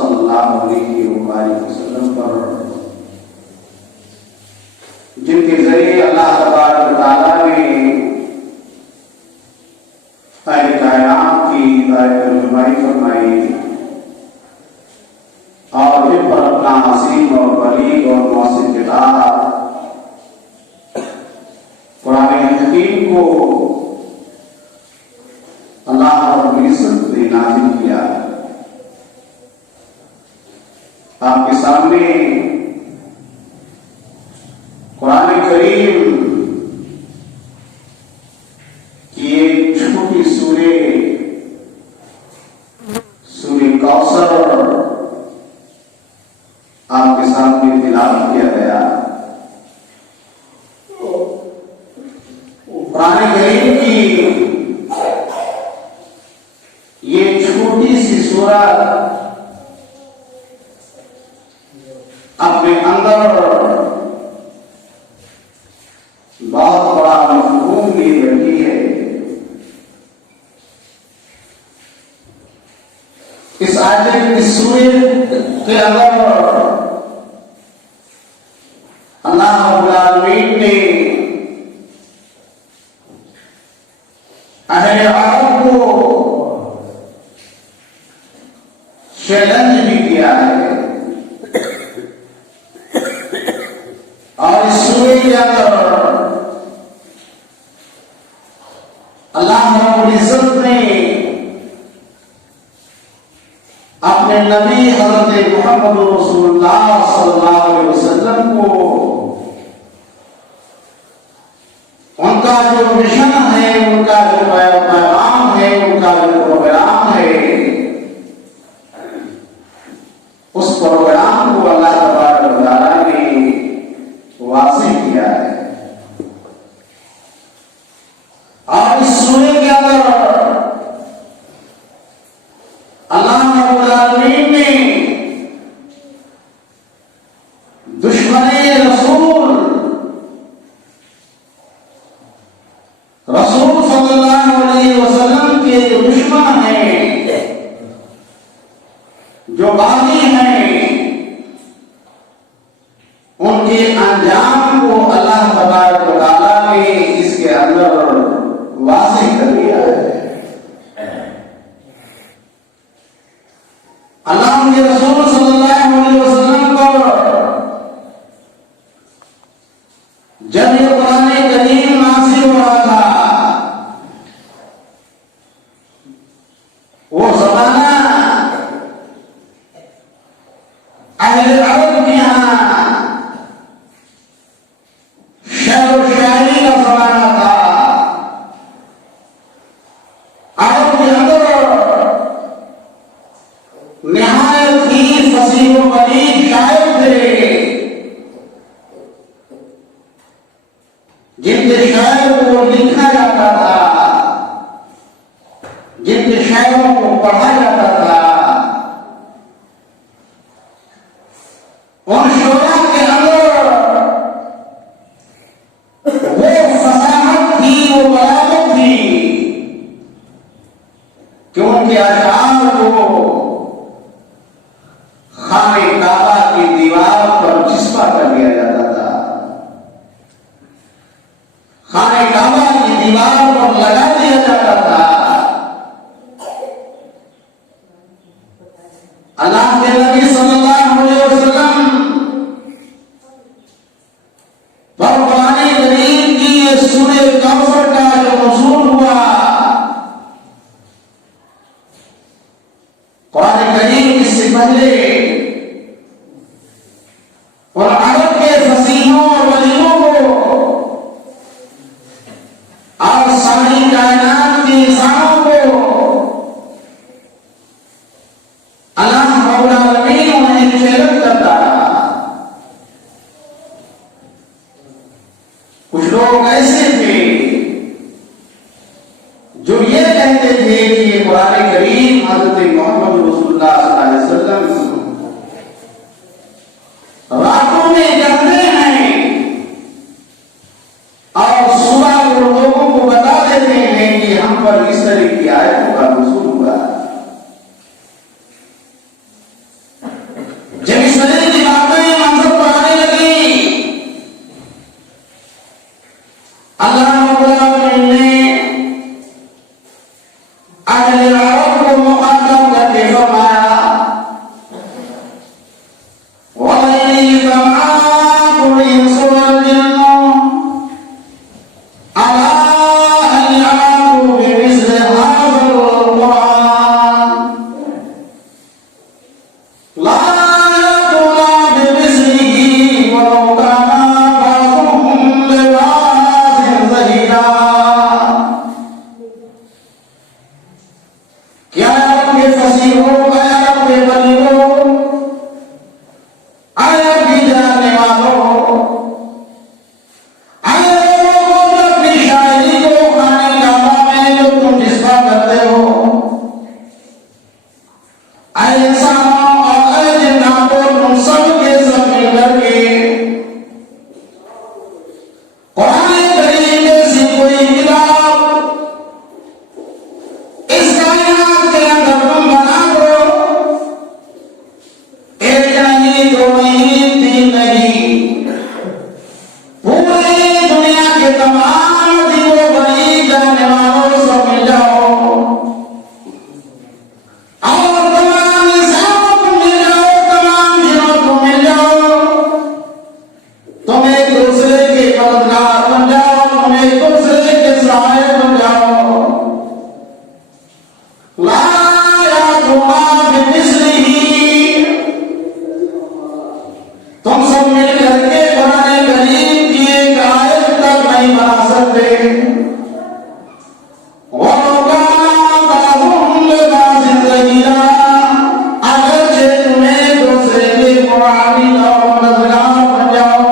सल्लल्लाहु अलैहि वसल्लम पर, जिनके जरिए अल्लाह तबारक व तआला ने कायनात की रहनुमाई फरमाई और जिन पर अपना असीम और बलीग और मौसिम किताब कुरान हकीम को अल्लाह रब्बुल इज्जत ने नाज़िल किया। आपके सामने कुरान करीम की एक छोटी सूरे कौसर आपके सामने तिलावत किया गया। कुरान करीम की ये छोटी सी सूरत अपने अंदर बहुत बड़ा मफ़हूम लिए बैठी है। इस आयत इस सूरे के अंदर अल्लाह रब्बुल आलमीन ने अहले अरब को चैलेंज भी किया है और इस सूरे के अंदर अल्लाह रब्बुल इज्जत ने अपने नबी हज़रत मोहम्मद रसूलुल्लाह सल्लल्लाहु अलैहि वसल्लम को उनका जो मिशन है, उनका जो पैगाम है, उनका जो प्रोग्राम है, उस प्रोग्राम को अल्लाह तबारक व तआला ने वाज़ेह किया है। और इस सूरे के अंदर अल्लाह रब्बुल आलमीन ने दुश्मने रसूल सल्लल्लाहु अलैहि वसल्लम के जो दुश्मन हैं, जो बागी हैं, उनके अंजाम को अल्लाह तबारक व तआला ने इसके अंदर वाज़ेह कर दिया है। अल्लाह के रसूल सल्लल्लाहु अलैहि वसल्लम पर जब ये कुरान करीम नाज़िल हो रहा था, वो ज़माना अहले अरब के यहाँ शेर व शायरी का ज़माना था। अरब के अंदर निहायत ही फसीह व बलीग शायर थे, जिनके शायर को लिखा जाता था, जिनके शायरों को पढ़ा जाता था। उन शोरा के अंदर वो फसाहत थी, वो बलागत थी कि उनके अशार को खाने काबा की दीवार पर चिस्पा कर दिया जाता था, खाने काबा की दीवार पर लगा दिया जाता था। अल्लाह के नबी सल्लल्लाहु अलैहि वसल्लम पर कुरान करीम की ये सूरे कौसर का जो नुज़ूल हुआ, कुरान करीम इससे पहले और अरब के फसीहों और वलीयों को और सारी कायनात के इंसानों को अल्लाह रब्बुल आलमीन उन्हें चैलेंज करता था। कुछ लोग ऐसे थे जो ये कहते थे कि ये कुरान करीम हज़रत मोहम्मद रसूलुल्लाह सल्लल्लाहु अलैहि वसल्लम नहीं, दो नहीं, तीन नहीं, पूरी दुनिया के तमाम जीवों बनी जाने वालों सब मिल जाओ और तमाम इंसानों को मिल जाओ, तमाम जीवों को मिल जाओ, तुम एक दूसरे के मददगार बन जाओ, तुम एक दूसरे के सहायक बन जाओ। ला याकुमा बिमिस्लिही, तुम सब मिल करके बनाने करीब की एक आयत तक नहीं बना सकते। अगरचे तुम्हें दूसरे के मुआविन और मददगार बन जाओ।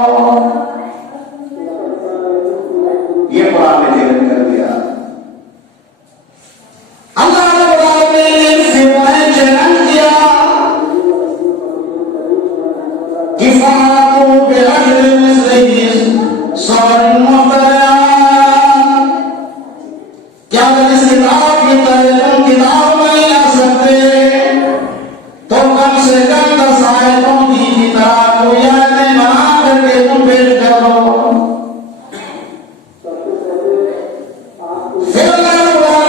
ये कुरान ने जिक्र कर दिया। अल्लाह ने इससे उन्हें चैलेंज किया कि फातू बिअशरि मिस्लिही सबरन मुहतरा, क्या अगर इस किताब की तरह तुम किताब नहीं आ सकते तो कम से कम 10 आयतों की किताब को आयतें बना करके तुम पेश करो। फिर अल्लाह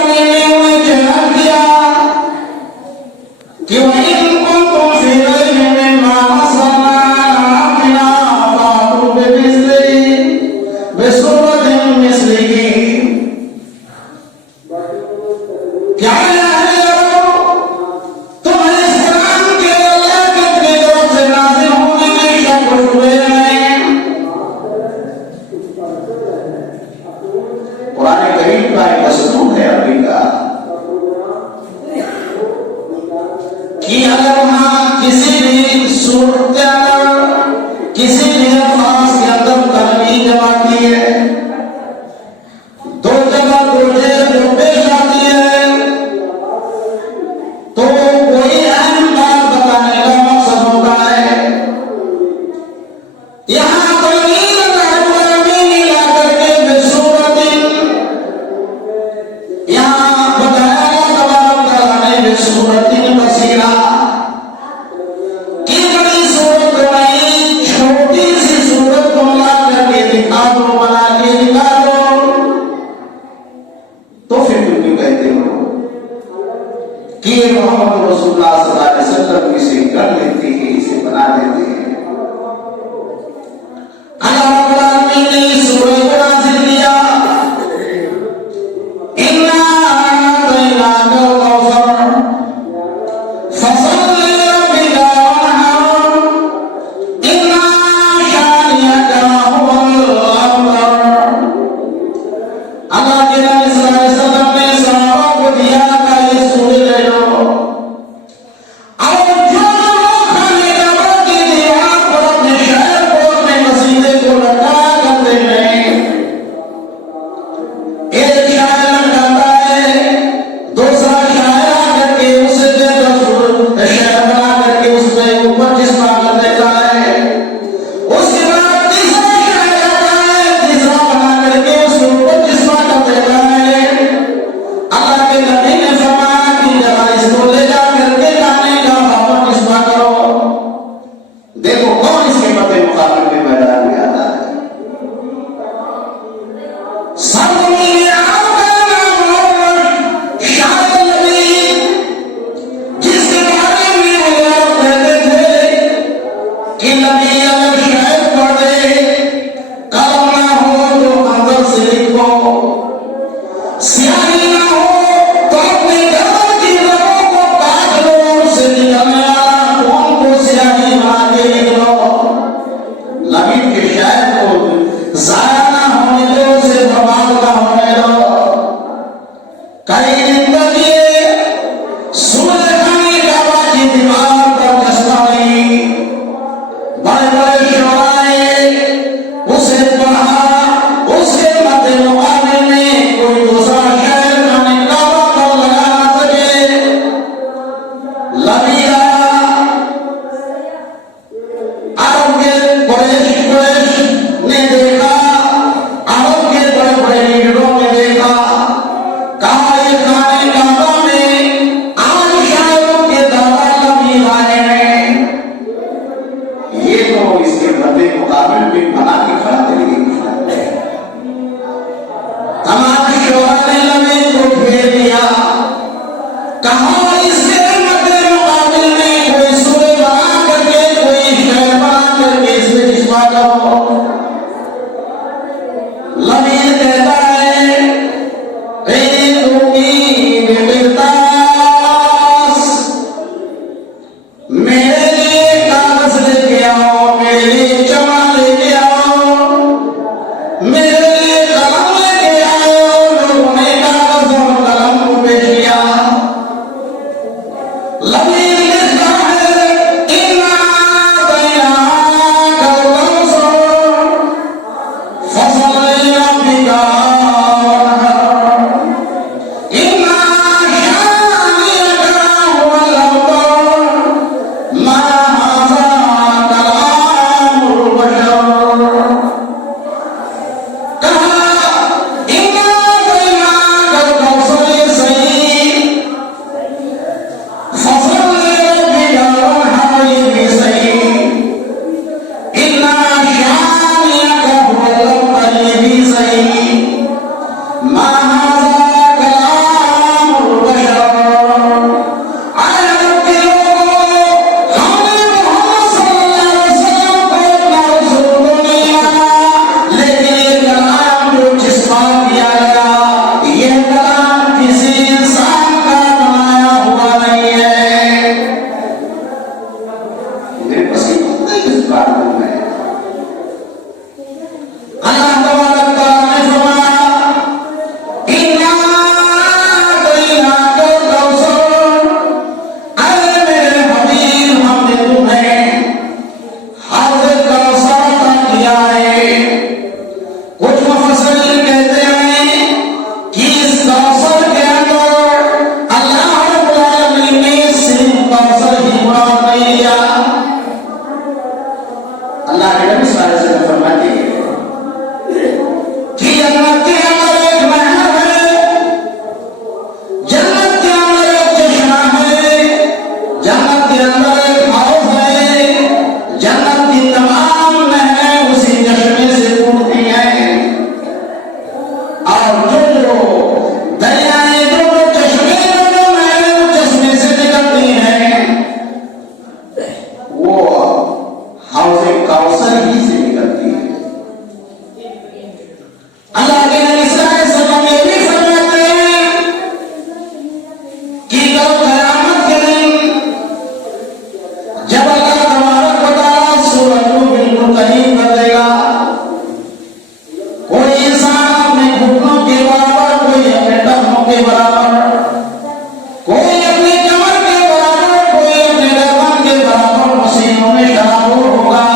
ने उन्हें चैलेंज किया कि वइन कुंतुम फी रैबिन मिम्मा नज़्ज़लना अला अब्दिना फातू बिसूरतिन मिस्लिही, क्या तुम्हारे इस्लाम के अल्लाह की तरफ से नाज़िल होने में शक हुए हैं? कुरान करीम का एक अस्लूब है अरबी का कि अगर वहां किसी भी सूरत के अंदर, किसी भी अल्फाज के अंदर तनवीन जमा की है, दो जगह दो पेश आती है, तो कोई अहम बात बताने का मकसद होता है। यहाँ तनवीन ला करके बेसूरतिन, यहाँ बताया तबारक तआला ने बेसूरतिन कसीरा, कि बड़ी सूरत नहीं, छोटी सी सूरत को ला करके दिखा दो, बना के दिखा दो। तो फिर तुम क्यों कहते हो कि ये मोहम्मद रसूलुल्लाह सल्लल्लाहु अलैहि वसल्लम इसे कर लेते हैं, इसे बना देते हैं? अल्लाह रब्बुल आलमीन ने सूरह को नाज़िल किया, इन्ना अतैनाकल कौसर फसल्लि लिरब्बिका वनहर, इन्ना शानिअका हुवल अबतर। अल्लाह के नबी सल्लल्लाहु अलैहि वसल्लम ने सहाबा को दिया का ये सूरह ले लो और जो लोग खाने का बाकी दीवार पर अपने शहर को, अपने मसीदे को लटका करते हैं, एक शायर लटकाता है, दूसरा शायर आकर के उसे शहर बना करके उसमें ऊपर जिस्मा कर देता है, उसके बाद तीसरा शायर आता है, तीसरा बना करके उसके ऊपर जिस्मा कर देता है। अल्लाह के नबी ने फरमाया कि जरा इसको ले जा करके खाने का वापस जिस्मा करो। देखो कौन इसके मद्दे मुकाबले में मैदान में आता है। शायर नबी जिसके बारे में वो लोग कहते थे कि नबी अगर शायर पढ़े, कलम ना हो तो अंदर से लिखो, स्याही ना हो तो अपने कलम की रगों को काट लो, उससे निकलने वाला खून को स्याही बना के लिख लो। नबी के शायर को जाया ना होने दो, उसे बर्बाद ना होने दो। कई दिन तक ये सूरह खाने का बाकी दीवार पर कसता नहीं, बड़े बड़े शोराए उसे पढ़ा, उसके मध्य मुकाबले में कोई दूसरा शहर खाने का बात लगा ना सके। लबी आया मेरे पसीने नहीं किस बात में अल्लाह तबारक तआला ने फरमाया इन्ना अतैना कल कौसर, अरे मेरे हबीब हमने तुम्हें हौज़ कौसर अता किया है। कुछ मुफस्सिरीन कहते हैं कि इस कौसर के अंदर अल्लाह रब्बुल आलमीन ने सिर्फ कौसर ही मुराद नहीं लिया। अल्लाह के नबी सल्लल्लाहु अलैहि वसल्लम फरमाते हैं कि जन्नत के अंदर एक महल है, जन्नत के अंदर एक चश्मा है, जन्नत के अंदर एक हौज़ है, जन्नत की तमाम नहरें उसी चश्मे से टूटती हैं और जो दरियाएं जो चश्मे जो नहरें उस चश्मे से निकलती हैं वो हौज़े कौसर ही से निकलती है। अल्लाह के नबी सल्लल्लाहु अलैहि वसल्लम ये भी फरमाते हैं कि कल क़यामत के दिन जब अल्लाह तबारक व तआला सूरज को बिल्कुल करीब कर देगा, कोई इंसान अपने घुटनों के बराबर, कोई अपने टखनों के बराबर, कोई अपने कमर के बराबर, कोई अपने गर्दन के बराबर पसीनों में शराबोर होगा।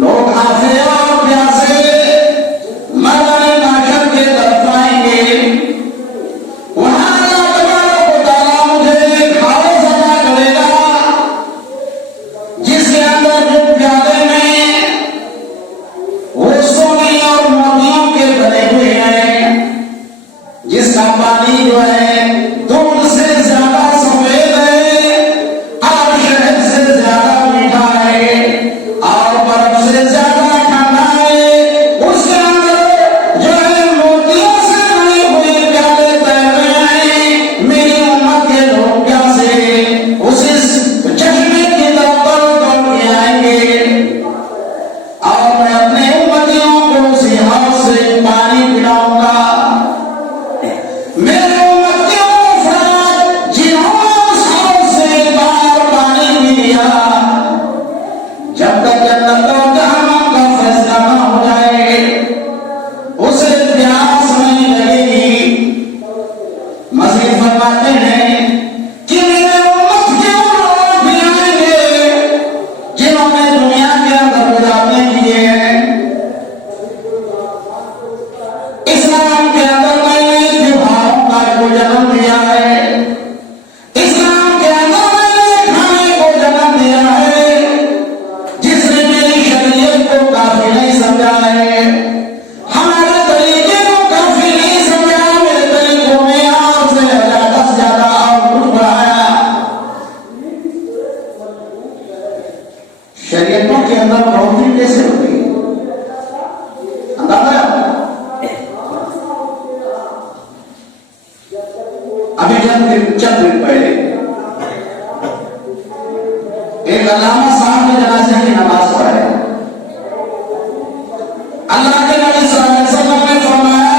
लोग हाथे और प्यासे मैदाने महशर के तरफ आएंगे। वहां अल्लाह तबारक व तआला मुझे एक हौज़ अता करेगा जिसके अंदर जो प्याले में वो सोने और मोतियों के भरे हुए हैं, जिसका पानी जो है दूध से ज्यादा सफेद है और शहद से ज्यादा मीठा है और बर्फ से ज्यादा ठंडा है। उसके अंदर जो है मोतियों से बने हुए प्याले तैरने हैं। मेरी उम्मत के लोग प्यासे उस चश्मे की तरफ दौड़ के आएंगे और मैं अपने उम्मतियों को उसी हौज़ से पानी पिलाऊंगा। मेरे उम्मतियों को फरमाया जिन्होंने उस हौज़ से एक बार पानी पी लिया, जब तक जन्नत और जहन्नम का फैसला न हो जाए उसे प्यास नहीं लगेगी। मज़ीद फरमाते हैं कि मेरे उम्मत के वो लोग भी आएंगे जिन्होंने दुनिया के अंदर गुजारने किए हैं, इस्लाम के अंदर नए नए त्योहारों का को जन्म दिया है, इस्लाम के अंदर नए नए खाने को जन्म दिया है, जिसने मेरी शरीयत को काफी नहीं समझा है, हमारे तरीके को काफी नहीं समझा, मेरे तरीकों में आपसे ज्यादा से ज्यादा और कुछ बढ़ाया। शरीयतों के अंदर बढ़ोतरी कैसे होती है अंदाजा है आपको? अभी चंद दिन पहले एक अल्लामा साहब ने जनाजे की नमाज पढ़ाई। अल्लाह के नबी सल्लल्लाहु अलैहि वसल्लम ने फरमाया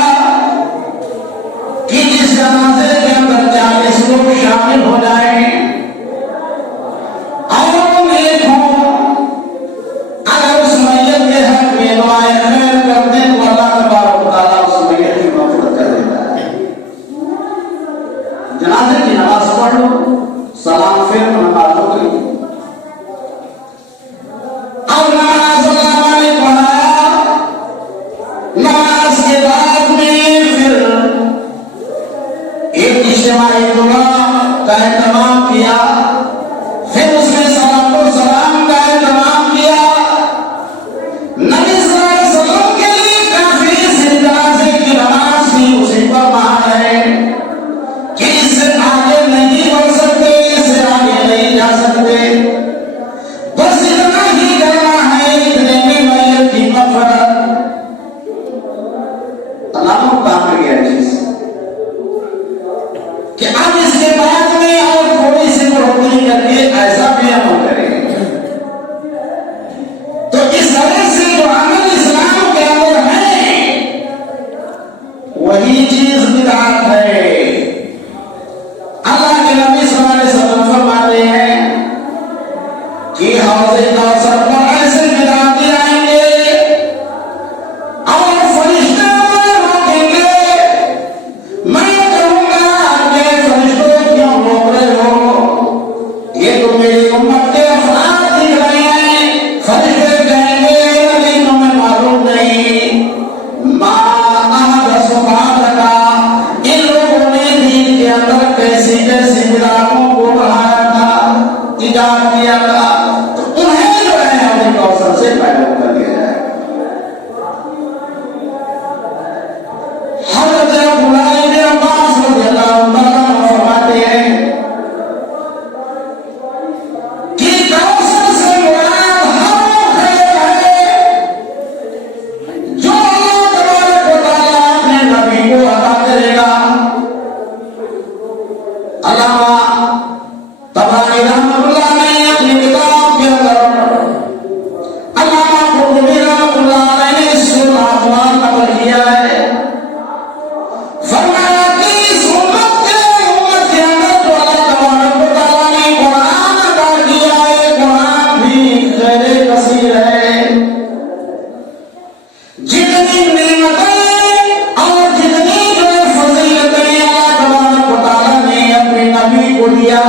कि जिस जनाजे के अंदर 40 लोग शामिल हो जाएं और नेक हों, अगर उस मैयत के हक में दुआए खैर कर दें तो अल्लाह तबारक व तआला उस मैयत की मग़फ़िरत कर देता है। जनाजे की नमाज पढ़ लो, सलाम फिर नमाज हो गई। अब नमाज अल्लाह ने पढ़ाया, नमाज के बाद में फिर एक इज्तिमाई दुआ का एहतमाम किया, फिर उसमें सलाम और सलाम का एहतमाम किया। नबी सल्लल्लाहु अलैहि वसल्लम के लिए काफी इस जनाजे की नमाज भी उसी पर महान है कि इससे आगे नहीं बढ़ सकते, इससे आगे नहीं जा सकते। बस इतना ही करना है, इतने में मैयत की मग़फ़िरत। अल्लाह को काम में गया चीज कि अब इसके बाद में और थोड़ी सी बढ़ोतरी करके ऐसा भी अमल करेंगे। तो इस तरह से जो अमल इस्लाम के अंदर है वही चीज बिदअत है। अल्लाह के नबी सल्लल्लाहु अलैहि वसल्लम फरमाते हैं कि हौज़े कौसर पर ऐसे गिराते आएंगे और फरिश्ते रोकेंगे। मैं कहूंगा कि फरिश्तों क्यों रोक रहे हो, ये तो मेरी उम्मत के अफराद दिख रहे हैं। फरिश्ते कहेंगे लेकिन हमें मालूम नहीं, इन लोगों ने दीन के अंदर कैसी कैसी बिदातों को बढ़ाया था, इजाद किया था, तो उन्हें जो है हौज़े कौसर से पैदा कर दिया जाए। हज़रत अब्दुल्लाह इब्न अब्बास रज़ियल्लाहु अन्हु फरमाते हैं कि कौसर से मुराद हर खैर है जो अल्लाह तबारक व तआला अपने नबी को अता करेगा। अल्लामा तबरानी रहमतुल्लाह ने अपनी किताब के अंदर, अल्लामा कुर्तुबी रहमतुल्लाह ने इस सूरह नकल किया है। फरमाया कि इस उम्मत के अंदर जो अल्लाह तबारक व तआला ने कुरान अता किया है, कुरान भी खैर कसीर है। जितनी नेमतें और जितनी जो फजीलतें अल्लाह तबारक व तआला ने अपने नबी को दिया,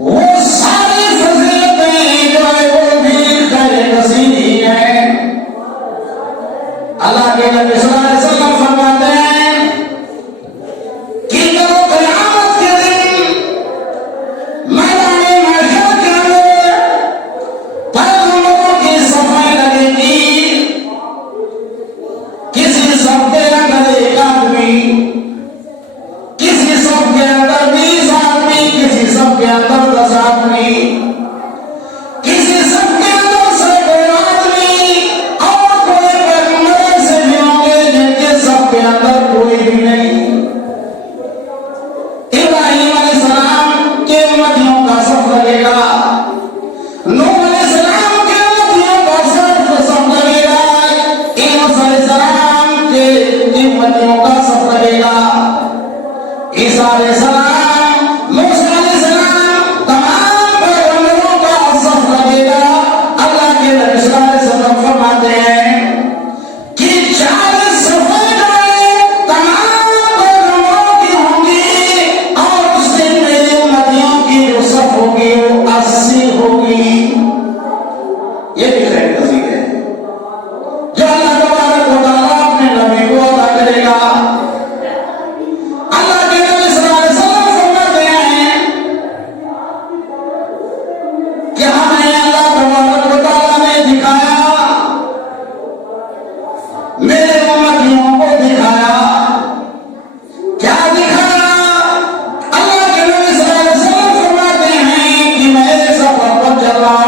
वो सारी फजीलतें जो है वो भी खैर कसीर ही है। अल्लाह के नबी सल्लल्लाहु अलैहि वसल्लम फरमाते हैं कि जब क़यामत के दिन मैदान महशर के अंदर पैगंबरों की सफाई लगेगी, किसी सफ के अंदर एक आदमी, किसी सफ के अंदर 20 आदमी, किसी सफ के अंदर 10 आदमी, किसी सफ के अंदर सैकड़ों आदमी, और कोई पैगंबर से भी होंगे जिनके सफ के अंदर कोई भी नहीं। इब्राहीम अलैहिस्सलाम के उम्मतियों का सफ लगेगा, नूह अलैहिस्सलाम के उम्मतियों का सफ लगेगा, यूनुस अलैहिस्सलाम के उम्मतियों का सफ लगेगा, ईसा अलैहिस्सलाम, मूसा अलैहिस्सलाम, तमाम पैगंबरों का सफ लगेगा। अल्लाह के नबी सल्लल्लाहु अलैहि वसल्लम फरमाते हैं कि 40 सफें जो है तमाम पैगंबरों की होंगी, और उस दिन मेरी उम्मतियों की जो सफ होगी वो 80 होगी। ये भी खैर कसीर है जो अल्लाह तबारक व तआला अपने नबी को अता करेगा। अल्लाह के नबी सल्लल्लाहु अलैहि वसल्लम फरमाते हैं कि हमें अल्लाह तबारक व तआला ने दिखाया, मेरे उम्मतियों को दिखाया। क्या दिखाया? अल्लाह के नबी सल्लल्लाहु अलैहि वसल्लम फरमाते हैं कि मैं सफर पर चल रहा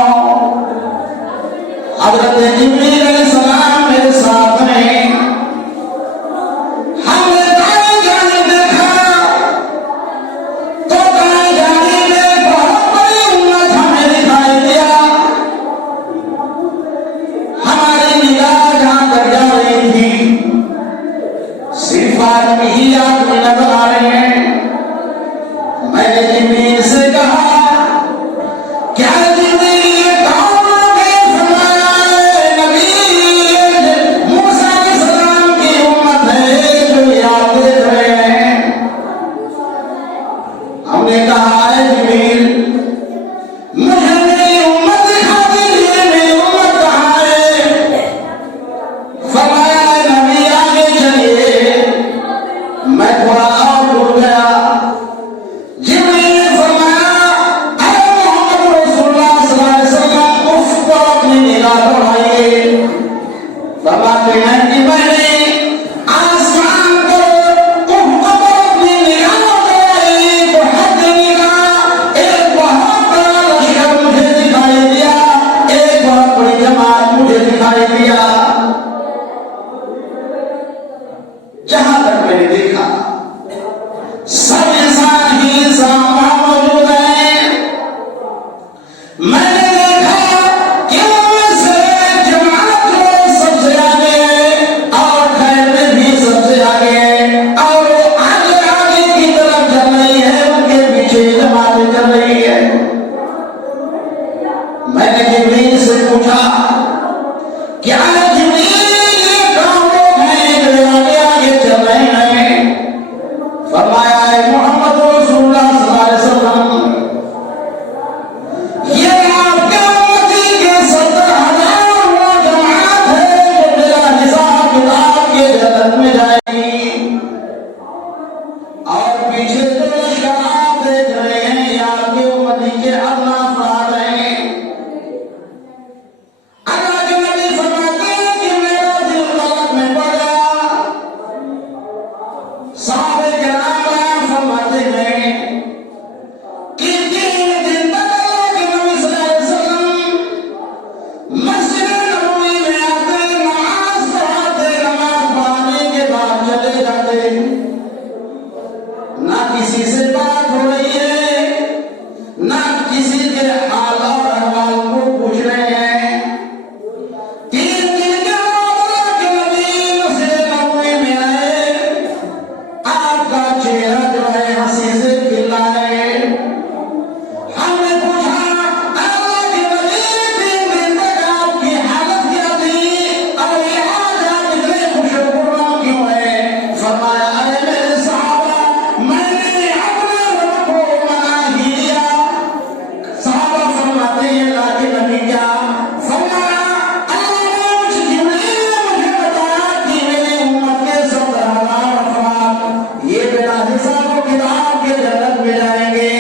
से पूछा, क्या जिब्रील ये कौन लोग हैं जो आगे आगे चल रहे हैं? फरमाया मोहम्मद रसूलुल्लाह सल्लल्लाहु अलैहि वसल्लम, ये आपके उम्मती के 70,000 वो जमात है जो बिला हिसाब किताब के जन्नत में जाएगी। और पीछे जो लश्कर आप देख रहे हैं, ये आपके उम्मती के अल्लाह अफराद हैं। अल्लाह के नबी फरमाते हैं कि मेरा दिल कलक में पड़ गया। साहबे किराम बयान फरमाते हैं कि 3 दिन तक अल्लाह के नबी सल्लल्लाहु अलैहि वसल्लम मस्जिद नबवी में आते, नमाज पढ़ाते, नमाज पढ़ाने के बाद चले जाते। ना किसी से बात हो रही है, ना किसी के हाल और अहवाल को पूछ रहे हैं। 3 दिन के बाद अल्लाह के नबी मस्जिद नबवी में आए। आपका चेहरा जो है हंसी से खिला है। हमने पूछा, अल्लाह के नबी 3 दिन तक आपकी हालत क्या थी और ये आज आप इतने खुशखुर्राम क्यों है? फरमाया, अरे मेरे साहबा, मैंने अपने रब को मना ही लिया। साहबा फरमाते हैं, अल्लाह के नबी क्या? फरमाया, अल्लाह ने जिब्रील ने मुझे बताया कि मेरी उम्मत के 70,000 अफराद ये बिना हिसाब किताब के जन्नत में जाएंगे।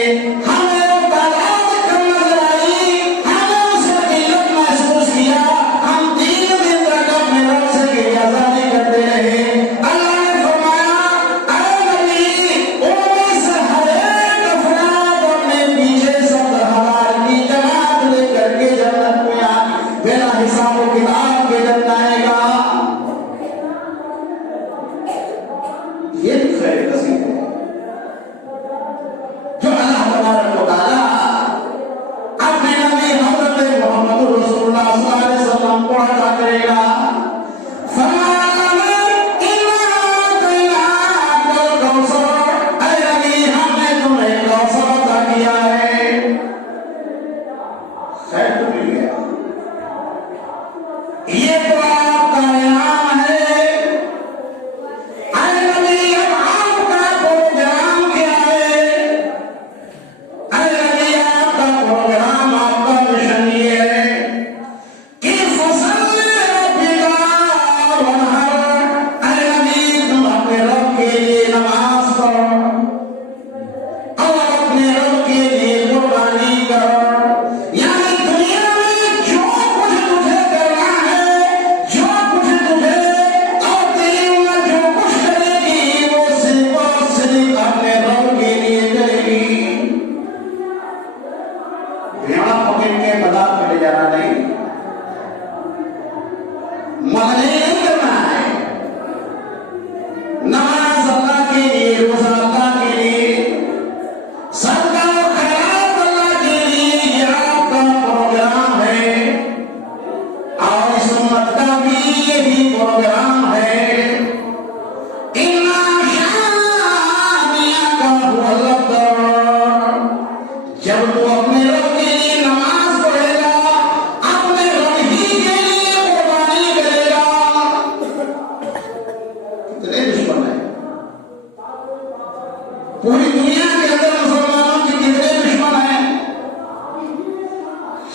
हमें वो तादाद कम नजर आई, हमें उससे किल्लत महसूस किया। हम 3 दिन तक अपने रब से गिरियाज़ारी करते रहे। अल्लाह ने फरमाया, अरे नबी, उनमें से हर एक अफराद अपने पीछे 70,000 की जमात लेकर के जन्नत में बिना हिसाब किताब के जन्नत आएगा। ये खैर नसीब है जो अल्लाह तबारक व तआला अपने नबी हज़रत मोहम्मद रसूलुल्लाह सल्लल्लाहु अलैहि वसल्लम को अता करेगा। फरमाया, इन्ना अतैनाकल कौसर, अरे नबी हमने तुम्हें कौसर अता किया है। खैर तो मिल गया, ये तो आपका इनाम है। अरे नबी, अब आपका प्रोग्राम क्या है? अरे नबी, आपका प्रोग्राम, आपका मिशन ये है कि फसल्लि लिरब्बिका वन्हर। अरे नबी, तुम अपने रब के लिए नमाज पढ़ो और अपने रब के लिए कुर्बानी करो। यानी दुनिया में जो कुछ तुझे करना है, जो कुछ तुझे और तेरी उम्मत जो कुछ करेगी, वो सिर्फ और सिर्फ अपने रब के लिए करेगी। भेड़ा पकड़ के बाजार में ले जाना नहीं, महले नहीं करना है। नमाज अल्लाह के लिए, रोजा अल्लाह के लिए, सदका और खैरात अल्लाह के लिए, ये आपका प्रोग्राम है। और इस उम्मत का भी यही प्रोग्राम है। इन्ना शानिअक हुवल अब्तर। जब तू अपने रब के लिए नमाज पढ़ेगा, अपने रब ही के लिए कुर्बानी करेगा। कितने दुश्मन हैं पूरी दुनिया के अंदर, मुसलमानों के कितने दुश्मन हैं?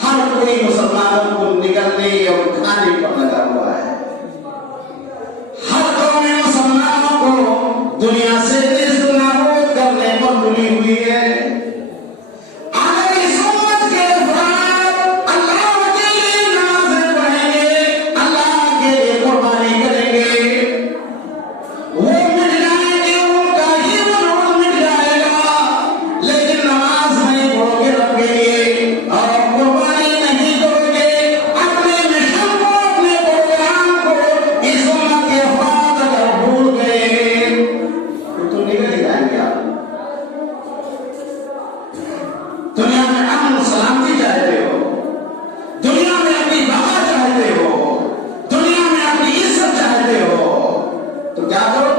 हर कोई मुसलमानों को निकलने और खाने पर लगा हुआ है। हर कौम मुसलमानों को दुनिया से नेस्तनाबूद करने पर तुली हुई है। अगर इस उम्मत के अफराद अल्लाह के लिए नमाज़ें पढ़ेंगे, अल्लाह के लिए कुर्बानी करेंगे, वो मिट जाएंगे, उनका ही वजूद मिट जाएगा। लेकिन नमाज नहीं पढ़ोगे रब के लिए और कुर्बानी नहीं करोगे, अपने मिशन को, अपने प्रोग्राम को इस उम्मत के अफराद अगर भूल गए तो निकल ही जाएंगे आप। दुनिया में अमन सलामती चाहते हो, दुनिया में अपनी बका चाहते हो, दुनिया में अपनी इज्जत चाहते हो, तो क्या करो?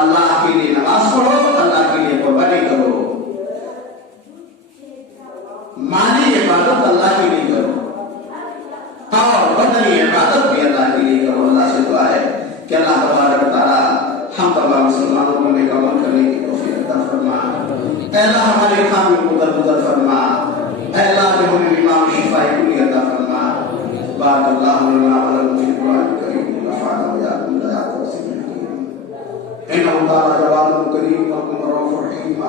अल्लाह के लिए नमाज पढ़ो, अल्लाह के लिए कुर्बानी करो। मानी इबादत अल्लाह की नहीं करो। बदनी इबादत भी अल्लाह के लिए करो। अल्लाह से दुआ है कि अल्लाह तबारक व तआला हम तमाम मुसलमानों को नेक अमल करने की तौफीक अता फरमा। अल्लाह हमारे खामी को दरगुदर फरमा। अल्लाह ने हमें इमाम शिफाई को अता फरमा। बारकल्लाहु लना व लकुम फिल कुरानिल करीम व नफ़अना व इय्याकुम बिल आयाति व ज़िक्रिल हकीम। इन्नहु तआला जवादुन करीम व रऊफ़ुर रहीम।